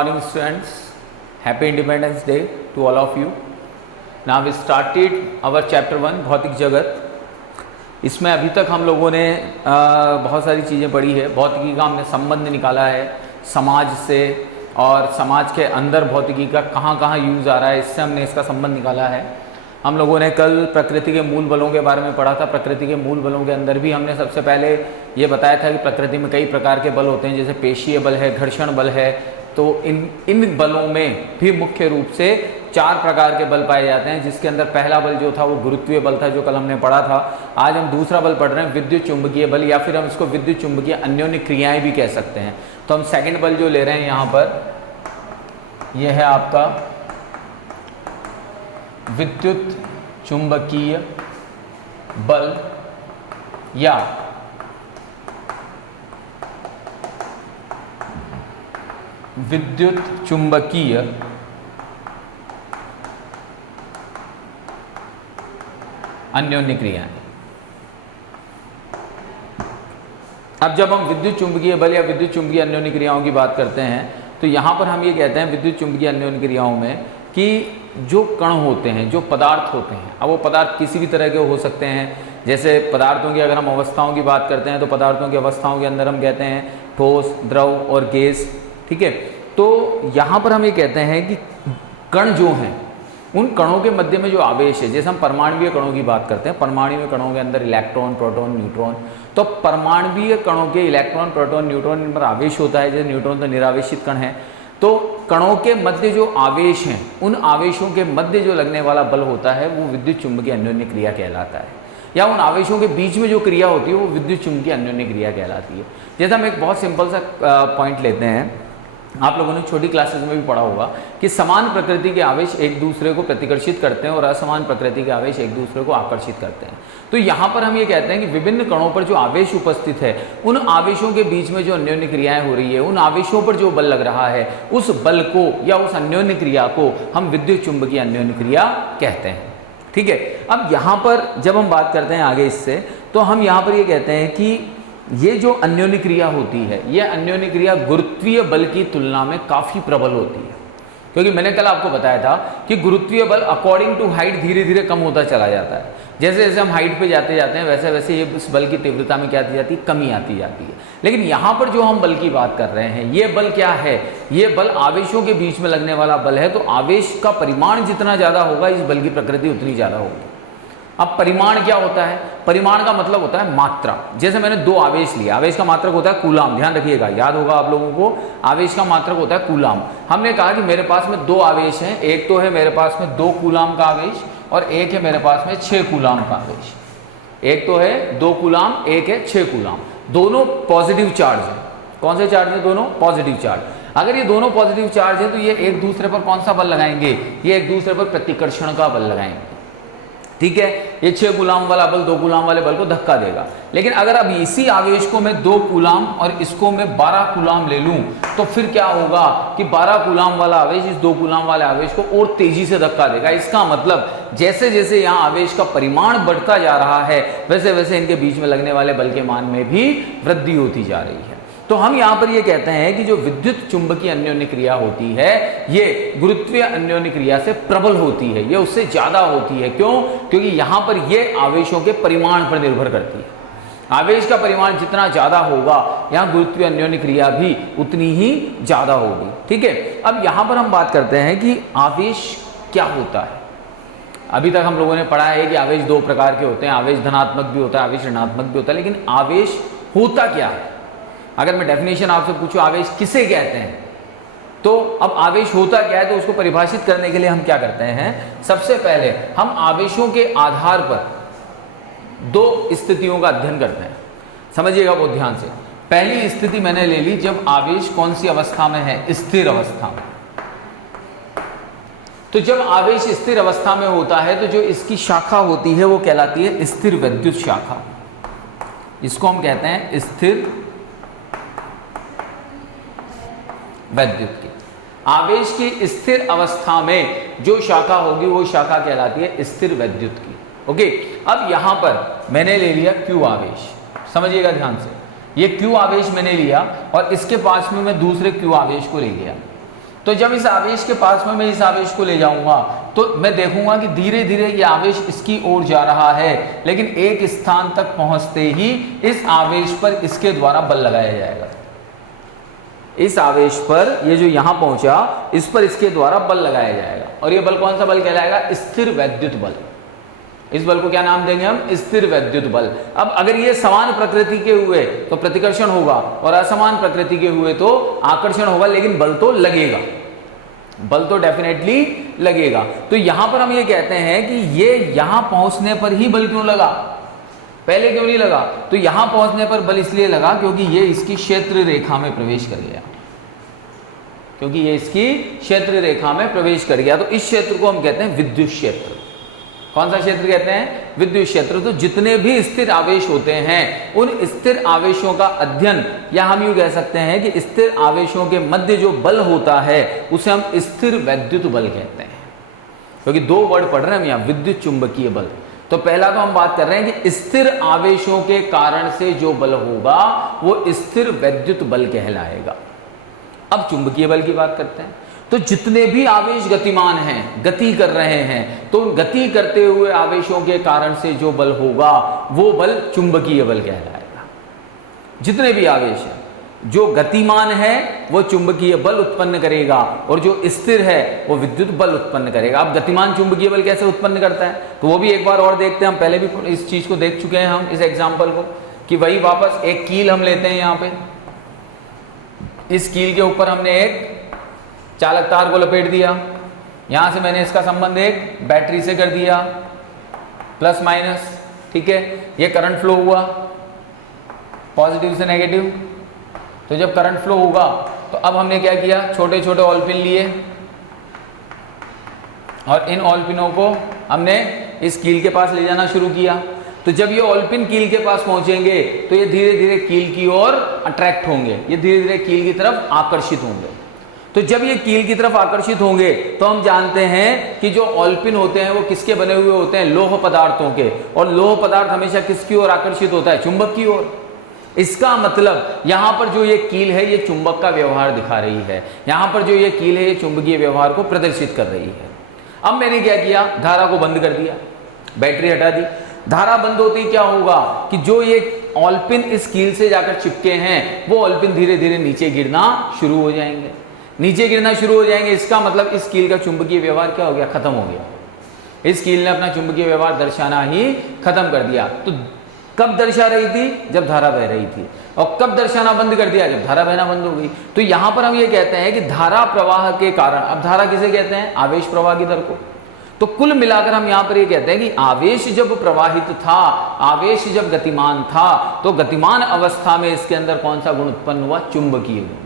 morning students, happy Independence Day to all of you. Now we started our chapter 1 भौतिक जगत। इसमें अभी तक हम लोगों ने बहुत सारी चीज़ें पढ़ी है। भौतिकी का हमने संबंध निकाला है समाज से, और समाज के अंदर भौतिकी का कहाँ कहाँ यूज़ आ रहा है, इससे हमने इसका संबंध निकाला है। हम लोगों ने कल प्रकृति के मूल बलों के बारे में पढ़ा था। प्रकृति के मूल बलों के अंदर भी हमने सबसे पहले ये बताया था कि प्रकृति में कई प्रकार के बल होते हैं, जैसे पेशीय बल है, घर्षण बल है। तो इन बलों में भी मुख्य रूप से 4 प्रकार के बल पाए जाते हैं, जिसके अंदर पहला बल जो था वो गुरुत्वीय बल था, जो कल हमने पढ़ा था। आज हम दूसरा बल पढ़ रहे हैं विद्युत चुंबकीय बल, या फिर हम इसको विद्युत चुंबकीय अन्योन्य क्रियाएं भी कह सकते हैं। तो हम सेकंड बल जो ले रहे हैं यहाँ पर, यह है आपका विद्युत चुंबकीय बल या विद्युत चुंबकीय अन्योन्य क्रियाएं। अब जब हम विद्युत चुंबकीय बल या विद्युत चुंबकीय अन्योन्य क्रियाओं की बात करते हैं, तो यहाँ पर हम ये कहते हैं विद्युत चुंबकीय अन्योन्य क्रियाओं में कि जो कण होते हैं, जो पदार्थ होते हैं, अब वो पदार्थ किसी भी तरह के हो सकते हैं। जैसे पदार्थों की अगर हम अवस्थाओं की बात करते हैं, तो पदार्थों की अवस्थाओं के अंदर हम कहते हैं ठोस, द्रव और गैस, ठीक है। तो यहाँ पर हम ये कहते हैं कि कण जो हैं, उन कणों के मध्य में जो आवेश है, जैसे हम परमाणुवीय कणों की बात करते हैं, परमाणुवीय कणों के अंदर इलेक्ट्रॉन, प्रोटॉन, न्यूट्रॉन, तो परमाणुवीय कणों के इलेक्ट्रॉन, प्रोटॉन, न्यूट्रॉन, इन पर आवेश होता है। जैसे न्यूट्रॉन तो निरावेशित कण है। तो कणों के मध्य जो आवेश हैं, उन आवेशों के मध्य जो लगने वाला बल होता है वो विद्युत चुंबकीय अन्योन्य क्रिया कहलाता है, या उन आवेशों के बीच में जो क्रिया होती है वो विद्युत चुंबकीय अन्योन्य क्रिया कहलाती है। जैसे हम एक बहुत सिंपल सा पॉइंट लेते हैं, आप लोगों ने छोटी क्लासेस में भी पढ़ा होगा कि समान प्रकृति के आवेश एक दूसरे को प्रतिकर्षित करते हैं और असमान प्रकृति के आवेश एक दूसरे को आकर्षित करते हैं। तो यहाँ पर हम ये कहते हैं कि विभिन्न कणों पर जो आवेश उपस्थित है, उन आवेशों के बीच में जो अन्योन्य क्रियाएं हो रही है, उन आवेशों पर जो बल लग रहा है, उस बल को या उस अन्योन्य क्रिया को हम विद्युत चुंबकीय अन्योन्य क्रिया कहते हैं, ठीक है। अब यहाँ पर जब हम बात करते हैं आगे इससे, तो हम यहाँ पर ये कहते हैं कि ये जो अन्योन्य क्रिया होती है, ये अन्योन्य क्रिया गुरुत्वीय बल की तुलना में काफ़ी प्रबल होती है। क्योंकि मैंने कल आपको बताया था कि गुरुत्वीय बल अकॉर्डिंग टू हाइट धीरे धीरे कम होता चला जाता है। जैसे जैसे हम हाइट पे जाते जाते हैं, वैसे वैसे ये इस बल की तीव्रता में क्या आती जाती है, कमी आती जाती है। लेकिन यहाँ पर जो हम बल की बात कर रहे हैं, ये बल क्या है, ये बल आवेशों के बीच में लगने वाला बल है। तो आवेश का परिमाण जितना ज़्यादा होगा, इस बल की प्रकृति उतनी ज़्यादा होगी। अब परिमाण क्या होता है? परिमाण का मतलब होता है मात्रा। जैसे मैंने 2 आवेश लिया, आवेश का मात्रक होता है कूलाम, ध्यान रखिएगा, याद होगा आप लोगों को, आवेश का मात्रक होता है कूलाम। हमने कहा कि मेरे पास में 2 आवेश हैं, एक तो है मेरे पास में 2 कूलाम का आवेश और एक है मेरे पास में 6 कूलाम का आवेश। एक तो है 2 कूलाम, एक है 6 कूलाम, दोनों पॉजिटिव चार्ज है। कौन से चार्ज है? दोनों पॉजिटिव चार्ज। अगर ये दोनों पॉजिटिव चार्ज है, तो ये एक दूसरे पर कौन सा बल लगाएंगे? ये एक दूसरे पर प्रतिकर्षण का बल लगाएंगे, ठीक है। ये 6 कूलाम वाला बल 2 कूलाम वाले बल को धक्का देगा। लेकिन अगर अब इसी आवेश को मैं 2 कूलाम और इसको मैं 12 कूलाम ले लूं, तो फिर क्या होगा कि 12 कूलाम वाला आवेश इस 2 कूलाम वाले आवेश को और तेजी से धक्का देगा। इसका मतलब जैसे जैसे यहाँ आवेश का परिमाण बढ़ता जा रहा है, वैसे वैसे इनके बीच में लगने वाले बल के मान में भी वृद्धि होती जा रही है। तो हम यहाँ पर ये कहते हैं कि जो विद्युत चुंबकीय अन्योन्य क्रिया होती है, ये गुरुत्वीय अन्योन्य क्रिया से प्रबल होती है, ये उससे ज्यादा होती है। क्यों? क्योंकि यहाँ पर ये आवेशों के परिमाण पर निर्भर करती है। आवेश का परिमाण जितना ज्यादा होगा, यहाँ गुरुत्वीय अन्योन्य क्रिया भी उतनी ही ज्यादा होगी, ठीक है। अब यहाँ पर हम बात करते हैं कि आवेश क्या होता है। अभी तक हम लोगों ने पढ़ा है कि आवेश 2 प्रकार के होते हैं, आवेश धनात्मक भी होता है, आवेश ऋणात्मक भी होता है। लेकिन आवेश होता क्या है? अगर मैं डेफिनेशन आपसे पूछूं आवेश किसे कहते हैं, तो अब आवेश होता क्या है, तो उसको परिभाषित करने के लिए हम क्या करते हैं, सबसे पहले हम आवेशों के आधार पर 2 स्थितियों का अध्ययन करते हैं। समझिएगा बहुत ध्यान से। पहली स्थिति मैंने ले ली जब आवेश कौन सी अवस्था में है, स्थिर अवस्था में। तो जब आवेश स्थिर अवस्था में होता है, तो जो इसकी शाखा होती है वो कहलाती है स्थिर वैद्युत शाखा। इसको हम कहते हैं स्थिर वैद्युत की। आवेश की स्थिर अवस्था में जो शाखा होगी वो शाखा कहलाती है स्थिर वैद्युत की। ओके, अब यहां पर मैंने ले लिया Q आवेश, समझिएगा ध्यान से। ये Q आवेश मैंने लिया और इसके पास में मैं दूसरे Q आवेश को ले गया। तो जब इस आवेश के पास में मैं इस आवेश को ले जाऊंगा तो मैं देखूंगा कि धीरे धीरे ये आवेश इसकी ओर जा रहा है, लेकिन एक स्थान तक पहुंचते ही इस आवेश पर इसके द्वारा बल लगाया जाएगा। इस आवेश पर ये जो यहां पहुंचा, इस पर इसके द्वारा बल लगाया जाएगा, और ये बल कौन सा बल कहलाएगा? स्थिर वैद्युत बल। इस बल को क्या नाम देंगे हम? स्थिर वैद्युत बल। अब अगर ये समान प्रकृति के हुए तो प्रतिकर्षण होगा, और असमान प्रकृति के हुए तो आकर्षण होगा, लेकिन बल तो लगेगा, बल तो डेफिनेटली लगेगा। तो यहां पर हम ये कहते हैं कि ये यहां पहुंचने पर ही बल क्यों लगा, पहले क्यों नहीं लगा? तो यहां पहुंचने पर बल इसलिए लगा क्योंकि ये इसकी क्षेत्र रेखा में प्रवेश कर गया, क्योंकि ये इसकी क्षेत्र रेखा में प्रवेश कर गया। तो इस क्षेत्र को हम कहते हैं विद्युत क्षेत्र। कौन सा क्षेत्र कहते हैं? विद्युत क्षेत्र। तो जितने भी स्थिर आवेश होते हैं उन स्थिर आवेशों का अध्ययन, या हम यूं कह सकते हैं कि स्थिर आवेशों के मध्य जो बल होता है उसे हम स्थिर वैद्युत बल कहते हैं। क्योंकि दो वर्ड पढ़ रहे हैं हम यहाँ, विद्युत चुंबकीय बल। तो पहला तो हम बात कर रहे हैं कि स्थिर आवेशों के कारण से जो बल होगा वो स्थिर वैद्युत बल कहलाएगा। अब चुंबकीय बल की बात करते हैं। तो जितने भी आवेश गतिमान हैं, गति कर रहे हैं, तो उन गति करते हुए आवेशों के कारण से जो बल होगा वो बल चुंबकीय बल कहलाएगा। जितने भी आवेश हैं, जो गतिमान है वो चुंबकीय बल उत्पन्न करेगा, और जो स्थिर है वो विद्युत बल उत्पन्न करेगा। अब गतिमान चुंबकीय बल कैसे उत्पन्न करता है तो वो भी एक बार और देखते हैं। हम पहले भी इस चीज को देख चुके हैं हम, इस एग्जाम्पल को, कि वही वापस एक कील हम लेते हैं यहाँ पे। इस कील के ऊपर हमने एक चालक तार को लपेट दिया, यहां से मैंने इसका संबंध एक बैटरी से कर दिया, प्लस माइनस, ठीक है। ये करंट फ्लो हुआ पॉजिटिव से नेगेटिव। तो जब करंट फ्लो होगा तो अब हमने क्या किया, छोटे छोटे ऑल पिन लिए, और इन ऑल पिनों को हमने इस कील के पास ले जाना शुरू किया। तो जब ये ऑल पिन कील के पास पहुंचेंगे तो ये धीरे धीरे कील की ओर अट्रैक्ट होंगे, ये धीरे धीरे कील की तरफ आकर्षित होंगे। तो जब ये कील की तरफ आकर्षित होंगे तो हम जानते हैं कि जो ऑल पिन होते हैं वो किसके बने हुए होते हैं? लोह पदार्थों के। और लोह पदार्थ हमेशा किसकी ओर आकर्षित होता है? चुंबक की ओर। इसका मतलब यहां पर जो ये कील है ये चुंबक का व्यवहार दिखा रही है, यहां पर जो ये कील है ये चुंबकीय व्यवहार को प्रदर्शित कर रही है। अब मैंने क्या किया, धारा को बंद कर दिया, बैटरी हटा दी। धारा बंद होते ही क्या होगा कि जो ये ऑल पिन इस कील से जाकर चिपके हैं वो ऑल पिन धीरे धीरे नीचे गिरना शुरू हो जाएंगे, नीचे गिरना शुरू हो जाएंगे। इसका मतलब इस कील का चुंबकीय व्यवहार क्या हो गया? खत्म हो गया। इस कील ने अपना चुंबकीय व्यवहार दर्शाना ही खत्म कर दिया। तो कब दर्शा रही थी? जब धारा बह रही थी। और कब दर्शाना बंद कर दिया? जब धारा बहना बंद हो गई। तो यहां पर हम ये कहते हैं कि धारा प्रवाह के कारण, अब धारा किसे कहते हैं? आवेश प्रवाह की दर को। तो कुल मिलाकर हम यहां पर ये कहते हैं कि आवेश जब प्रवाहित था, आवेश जब गतिमान था, तो गतिमान अवस्था में इसके अंदर कौन सा गुण उत्पन्न हुआ? चुंबकीय गुण।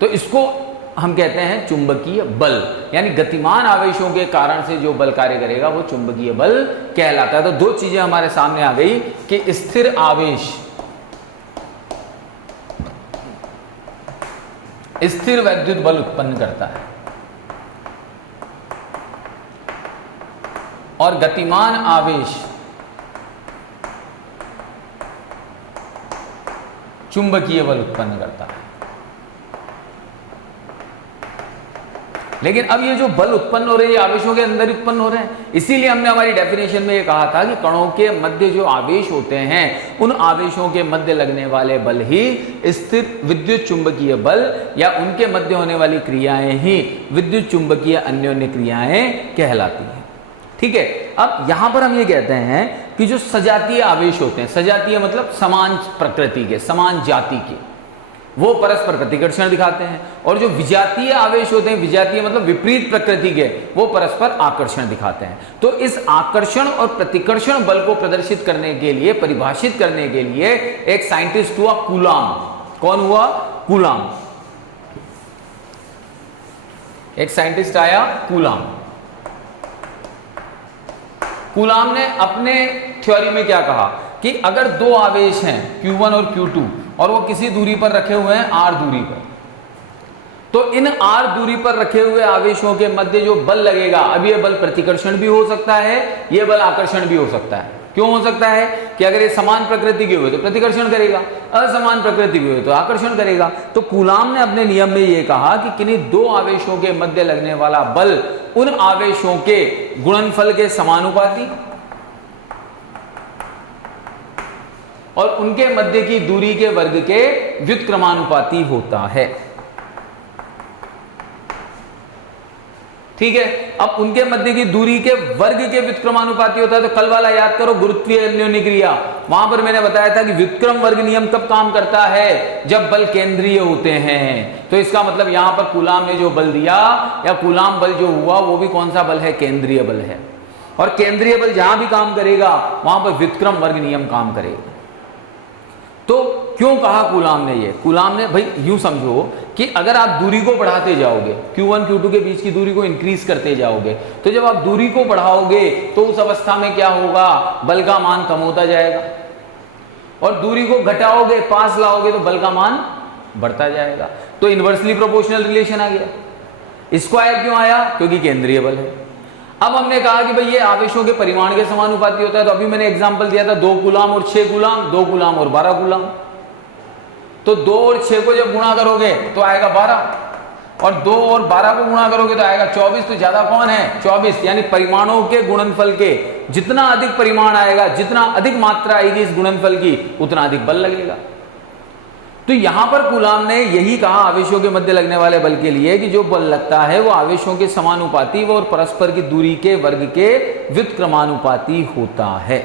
तो इसको हम कहते हैं चुंबकीय बल, यानी गतिमान आवेशों के कारण से जो बल कार्य करेगा वो चुंबकीय बल कहलाता है। तो दो चीजें हमारे सामने आ गई कि स्थिर आवेश स्थिर वैद्युत बल उत्पन्न करता है, और गतिमान आवेश चुंबकीय बल उत्पन्न करता है। लेकिन अब ये जो बल उत्पन्न हो रहे हैं ये आवेशों के अंदर उत्पन्न हो रहे हैं। इसीलिए हमने हमारी डेफिनेशन में ये कहा था कि कणों के मध्य जो आवेश होते हैं उन आवेशों के मध्य लगने वाले बल ही स्थिर विद्युत चुंबकीय बल, या उनके मध्य होने वाली क्रियाएं ही विद्युत चुंबकीय अन्योन्य क्रियाएं कहलाती हैं। ठीक है। अब यहां पर हम ये कहते हैं कि जो सजातीय आवेश होते हैं, सजातीय मतलब समान प्रकृति के, समान जाति के, वो परस्पर प्रतिकर्षण दिखाते हैं। और जो विजातीय आवेश होते हैं, विजातीय मतलब विपरीत प्रकृति के, वो परस्पर आकर्षण दिखाते हैं। तो इस आकर्षण और प्रतिकर्षण बल को प्रदर्शित करने के लिए, परिभाषित करने के लिए एक साइंटिस्ट हुआ कूलाम। कौन हुआ? कूलाम। एक साइंटिस्ट आया कूलाम। कूलाम ने अपने थ्योरी में क्या कहा कि अगर दो आवेश हैं Q1 और Q2 और वो किसी दूरी पर रखे हुए हैं R दूरी पर, तो इन R दूरी पर रखे हुए आवेशों के मध्य जो बल लगेगा, अब ये बल प्रतिकर्षण भी हो सकता है, ये बल आकर्षण भी हो सकता है, क्यों हो सकता है कि अगर ये समान प्रकृति के हुए तो प्रतिकर्षण करेगा, असमान प्रकृति के हुए तो आकर्षण करेगा। तो कूलाम ने अपने नियम में ये कहा कि किन्हीं दो आवेशों के मध्य लगने वाला बल उन आवेशों के गुणनफल के समानुपाती और उनके मध्य की दूरी के वर्ग के व्युत्क्रमानुपाती होता है। ठीक है, अब उनके मध्य की दूरी के वर्ग के व्युत्क्रमानुपाती होता है। तो कल वाला याद करो, गुरुत्वीय अन्योन्य क्रिया, वहां पर मैंने बताया था कि व्युत्क्रम वर्ग नियम कब काम करता है, जब बल केंद्रीय होते हैं। तो इसका मतलब यहां पर कूलाम ने जो बल दिया या कूलाम बल जो हुआ वो भी कौन सा बल है, केंद्रीय बल है। और केंद्रीय बल जहां भी काम करेगा वहां पर व्युत्क्रम वर्ग नियम काम करेगा। तो क्यों कहा कूलाम ने ये? कूलाम ने भाई यूं समझो कि अगर आप दूरी को बढ़ाते जाओगे, Q1 Q2 के बीच की दूरी को इंक्रीज करते जाओगे, तो जब आप दूरी को बढ़ाओगे तो उस अवस्था में क्या होगा, बल का मान कम होता जाएगा। और दूरी को घटाओगे, पास लाओगे तो बल का मान बढ़ता जाएगा। तो इनवर्सली प्रोपोर्शनल रिलेशन आ गया। स्क्वायर क्यों आया? क्योंकि केंद्रीय बल है। अब हमने कहा कि भाई ये आवेशों के परिमाण के समानुपाती होता है। तो अभी मैंने एग्जांपल दिया था 2 कूलाम और 6 कूलाम, 2 कूलाम और 12 कूलाम। तो 2 और 6 को जब गुणा करोगे तो आएगा 12, और 2 और 12 को गुणा करोगे तो आएगा 24। तो ज्यादा कौन है? 24। यानी परिमाणों के गुणनफल के जितना अधिक परिमाण आएगा, जितना अधिक मात्रा आएगी इस गुणनफल की, उतना अधिक बल लगेगा। तो यहां पर कूलाम ने यही कहा आवेशों के मध्य लगने वाले बल के लिए कि जो बल लगता है वो आवेशों के समानुपाती और परस्पर की दूरी के वर्ग के व्युत्क्रमानुपाती होता है।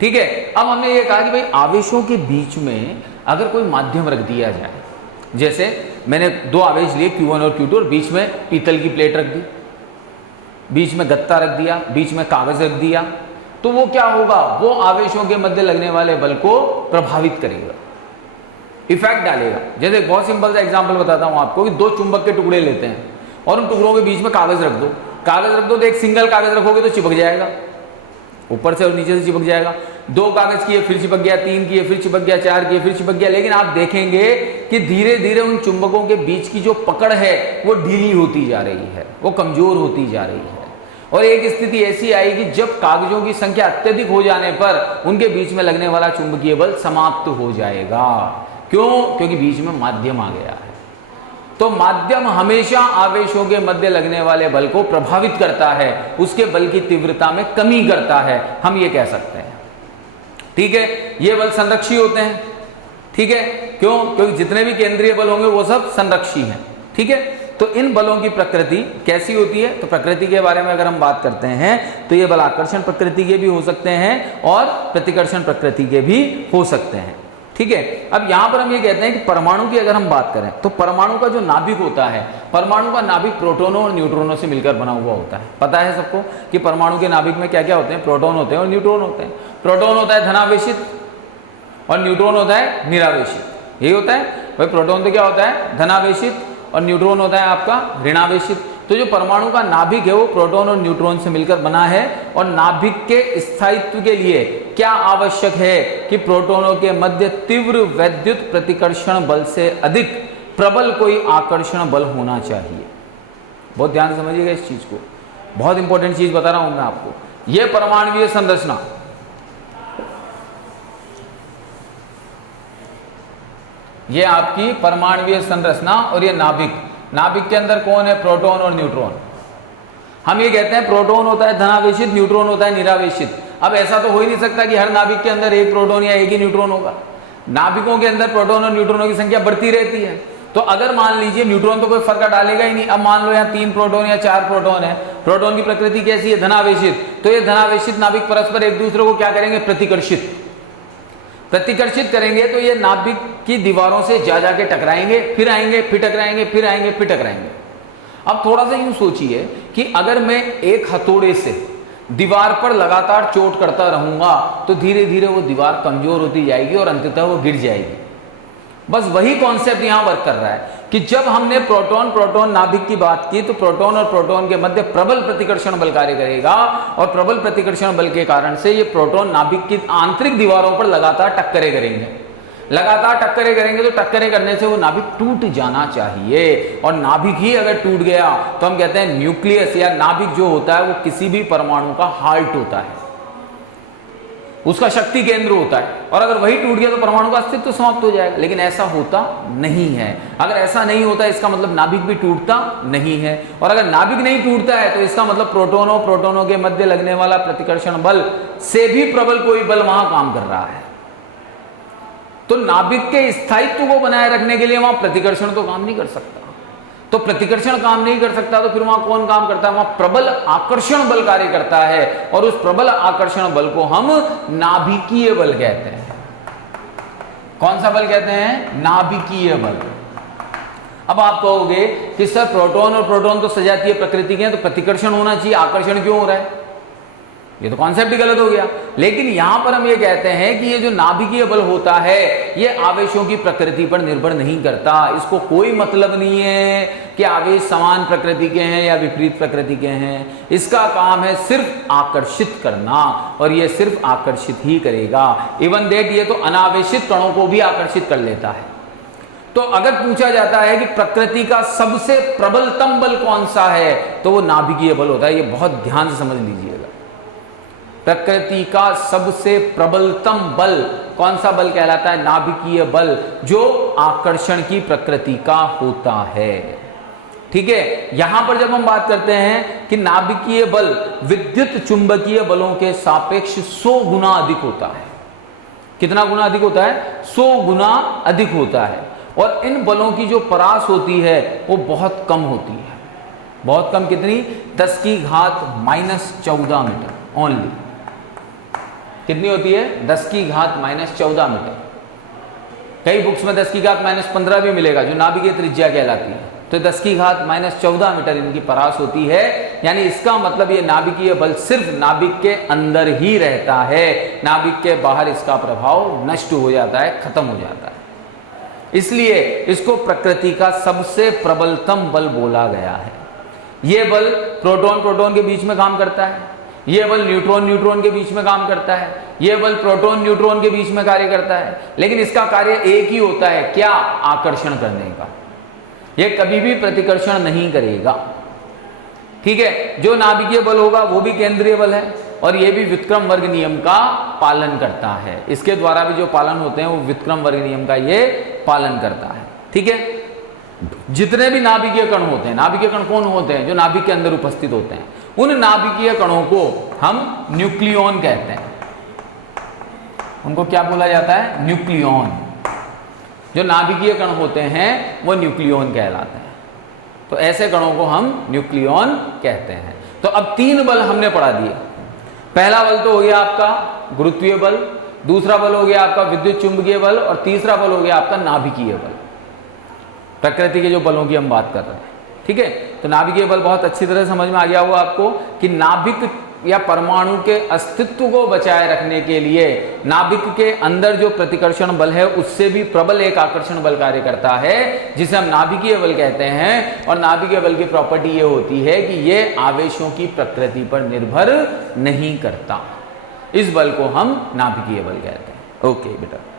ठीक है, अब हमने ये कहा कि भाई आवेशों के बीच में अगर कोई माध्यम रख दिया जाए, जैसे मैंने 2 आवेश लिए Q1 और Q2 और बीच में पीतल की प्लेट रख दी, बीच में गत्ता रख दिया, बीच में कागज रख दिया, तो वो क्या होगा, वो आवेशों के मध्य लगने वाले बल को प्रभावित करेगा, इफेक्ट डालेगा। जैसे एक बहुत सिंपल सा एग्जांपल बताता हूं आपको कि 2 चुंबक के टुकड़े लेते हैं और उन टुकड़ों के बीच में कागज रख दो। कागज रख दो तो एक सिंगल कागज रखोगे तो चिपक जाएगा, ऊपर से और नीचे से चिपक जाएगा। 2 कागज किए फिर चिपक गया, 3 किए फिर चिपक गया, 4 किए फिर चिपक गया। लेकिन आप देखेंगे कि धीरे धीरे उन चुंबकों के बीच की जो पकड़ है वो ढीली होती जा रही है, वो कमजोर होती जा रही है। और एक स्थिति ऐसी आएगी जब कागजों की संख्या अत्यधिक हो जाने पर उनके बीच में लगने वाला चुंबकीय बल समाप्त हो जाएगा। क्यों? क्योंकि बीच में माध्यम आ गया है। तो माध्यम हमेशा आवेशों के मध्य लगने वाले बल को प्रभावित करता है, उसके बल की तीव्रता में कमी करता है, हम ये कह सकते हैं। ठीक है, ये बल संरक्षी होते हैं। ठीक है, क्यों? क्योंकि जितने भी केंद्रीय बल होंगे वो सब संरक्षी हैं। ठीक है, तो इन बलों की प्रकृति कैसी होती है? तो प्रकृति के बारे में अगर हम बात करते हैं तो ये बल आकर्षण प्रकृति के भी हो सकते हैं और प्रतिकर्षण प्रकृति के भी हो सकते हैं। ठीक है, अब यहां पर हम ये कहते हैं कि परमाणु की अगर हम बात करें तो परमाणु का जो नाभिक होता है, परमाणु का नाभिक प्रोटोनों और न्यूट्रॉनों से मिलकर बना हुआ होता है। पता है सबको कि परमाणु के नाभिक में क्या क्या होते हैं? प्रोटॉन होते हैं और न्यूट्रॉन होते हैं। प्रोटॉन होता है धनावेशित और न्यूट्रॉन होता है निरावेशित। यही होता है भाई, प्रोटॉन तो क्या होता है? धनावेशित, और न्यूट्रॉन होता है आपका ऋणावेशित। तो जो परमाणु का नाभिक है वो प्रोटॉन और न्यूट्रॉन से मिलकर बना है। और नाभिक के स्थायित्व के लिए क्या आवश्यक है कि प्रोटॉनों के मध्य तीव्र वैद्युत प्रतिकर्षण बल से अधिक प्रबल कोई आकर्षण बल होना चाहिए। बहुत ध्यान से समझिएगा इस चीज को, बहुत इंपॉर्टेंट चीज बता रहा हूं मैं आपको। यह परमाणुीय संरचना, ये आपकी परमाणुीय संरचना और ये नाभिक, नाभिक के अंदर कौन है? प्रोटॉन और न्यूट्रॉन। हम ये कहते हैं प्रोटॉन होता है धनावेशित, न्यूट्रॉन होता है निरावेशित। अब ऐसा तो हो ही नहीं सकता कि हर नाभिक के अंदर एक प्रोटॉन या एक ही न्यूट्रॉन होगा। नाभिकों के अंदर प्रोटॉन और न्यूट्रॉनों की संख्या बढ़ती रहती है। तो अगर मान लीजिए न्यूट्रॉन तो कोई फर्क डालेगा ही नहीं। अब मान लो यहाँ 3 प्रोटॉन या 4 प्रोटॉन है, प्रोटॉन की प्रकृति कैसी है? धनावेशित। तो ये धनावेशित नाभिक परस्पर एक दूसरे को क्या करेंगे? प्रतिकर्षित करेंगे। तो ये नाभिक की दीवारों से जा जाके टकराएंगे, फिर आएंगे, फिर टकराएंगे, फिर आएंगे, फिर टकराएंगे। अब थोड़ा सा यूं सोचिए कि अगर मैं एक हथौड़े से दीवार पर लगातार चोट करता रहूंगा तो धीरे धीरे वो दीवार कमजोर होती जाएगी और अंततः वो गिर जाएगी। बस वही कॉन्सेप्ट यहां वर्क कर रहा है कि जब हमने प्रोटॉन प्रोटॉन नाभिक की बात की तो प्रोटॉन और प्रोटॉन के मध्य प्रबल प्रतिकर्षण बल कार्य करेगा और प्रबल प्रतिकर्षण बल के कारण से ये प्रोटॉन नाभिक की आंतरिक दीवारों पर लगातार टक्करें करेंगे। लगातार टक्करें करेंगे तो टक्करें करने से वो नाभिक टूट जाना चाहिए। और नाभिक ही अगर टूट गया तो हम कहते हैं न्यूक्लियस या नाभिक जो होता है वो किसी भी परमाणु का हार्ट होता है। उसका शक्ति केंद्र होता है, और अगर वही टूट गया तो परमाणु का अस्तित्व समाप्त हो जाएगा। लेकिन ऐसा होता नहीं है। अगर ऐसा नहीं होता इसका मतलब नाभिक भी टूटता नहीं है, और अगर नाभिक नहीं टूटता है तो इसका मतलब प्रोटोनों के मध्य लगने वाला प्रतिकर्षण बल से भी प्रबल कोई बल वहां काम कर रहा है। तो नाभिक के स्थायित्व को बनाए रखने के लिए वहां प्रतिकर्षण तो काम नहीं कर सकता। तो प्रतिकर्षण काम नहीं कर सकता तो फिर वहां कौन काम करता है? वहां प्रबल आकर्षण बल कार्य करता है, और उस प्रबल आकर्षण बल को हम नाभिकीय बल कहते हैं। कौन सा बल कहते हैं? नाभिकीय बल। अब आप कहोगे कि सर प्रोटॉन और प्रोटॉन तो सजातीय प्रकृति के हैं, तो प्रतिकर्षण होना चाहिए, आकर्षण क्यों हो रहा है? ये तो कॉन्सेप्ट ही गलत हो गया। लेकिन यहां पर हम ये कहते हैं कि ये जो नाभिकीय बल होता है ये आवेशों की प्रकृति पर निर्भर नहीं करता। इसको कोई मतलब नहीं है कि आवेश समान प्रकृति के हैं या विपरीत प्रकृति के हैं। इसका काम है सिर्फ आकर्षित करना, और ये सिर्फ आकर्षित ही करेगा। इवन दैट ये तो अनावेशित कणों को भी आकर्षित कर लेता है। तो अगर पूछा जाता है कि प्रकृति का सबसे प्रबलतम बल कौन सा है, तो वो नाभिकीय बल होता है। ये बहुत ध्यान से समझ लीजिएगा। प्रकृति का सबसे प्रबलतम बल कौन सा बल कहलाता है? नाभिकीय बल, जो आकर्षण की प्रकृति का होता है। ठीक है। यहां पर जब हम बात करते हैं कि नाभिकीय बल विद्युत चुंबकीय बलों के सापेक्ष 100 गुना अधिक होता है। कितना गुना अधिक होता है? 100 गुना अधिक होता है। और इन बलों की जो परास होती है वो बहुत कम होती है। बहुत कम। कितनी? 10 की घात -14 मीटर ओनली। कितनी होती है? 10 की घात -14 मीटर। कई बुक्स में 10 की घात -15 भी मिलेगा, जो नाभिकीय त्रिज्या कहलाती है। तो 10 की घात -14 मीटर इनकी परास होती है। यानी इसका मतलब ये नाभिकीय बल सिर्फ नाभिक के अंदर ही रहता है, नाभिक के बाहर इसका प्रभाव नष्ट हो जाता है, खत्म हो जाता है। इसलिए इसको प्रकृति का सबसे प्रबलतम बल बोला गया है। यह बल प्रोटॉन प्रोटॉन के बीच में काम करता है, यह बल न्यूट्रॉन न्यूट्रॉन के बीच में काम करता है, यह बल प्रोटॉन न्यूट्रॉन के बीच में कार्य करता है। लेकिन इसका कार्य एक ही होता है, क्या? आकर्षण करने का। यह कभी भी प्रतिकर्षण नहीं करेगा। ठीक है। जो नाभिकीय बल होगा वो भी केंद्रीय बल है, और यह भी व्युत्क्रम वर्ग नियम का पालन करता है। इसके द्वारा भी जो पालन होते हैं वो व्युत्क्रम वर्ग नियम का ये पालन करता है। ठीक है। जितने भी नाभिकीय कण होते हैं, नाभिकीय कण कौन होते हैं? जो नाभिक के अंदर उपस्थित होते हैं। उन नाभिकीय कणों को हम न्यूक्लियॉन कहते हैं। उनको क्या बोला जाता है? न्यूक्लियॉन। जो नाभिकीय कण होते हैं वो न्यूक्लियॉन कहलाते हैं। तो ऐसे कणों को हम न्यूक्लियॉन कहते हैं। तो अब 3 बल हमने पढ़ा दिए। पहला बल तो हो गया आपका गुरुत्वीय बल, दूसरा बल हो गया आपका विद्युत चुंबकीय बल, और तीसरा बल हो गया आपका नाभिकीय बल। प्रकृति के जो बलों की हम बात कर रहे हैं। ठीक है। तो नाभिकीय बल बहुत अच्छी तरह समझ में आ गया होगा आपको कि नाभिक या परमाणु के अस्तित्व को बचाए रखने के लिए नाभिक के अंदर जो प्रतिकर्षण बल है उससे भी प्रबल एक आकर्षण बल कार्य करता है, जिसे हम नाभिकीय बल कहते हैं। और नाभिकीय बल की प्रॉपर्टी ये होती है कि ये आवेशों की प्रकृति पर निर्भर नहीं करता। इस बल को हम नाभिकीय बल कहते हैं। ओके बेटा।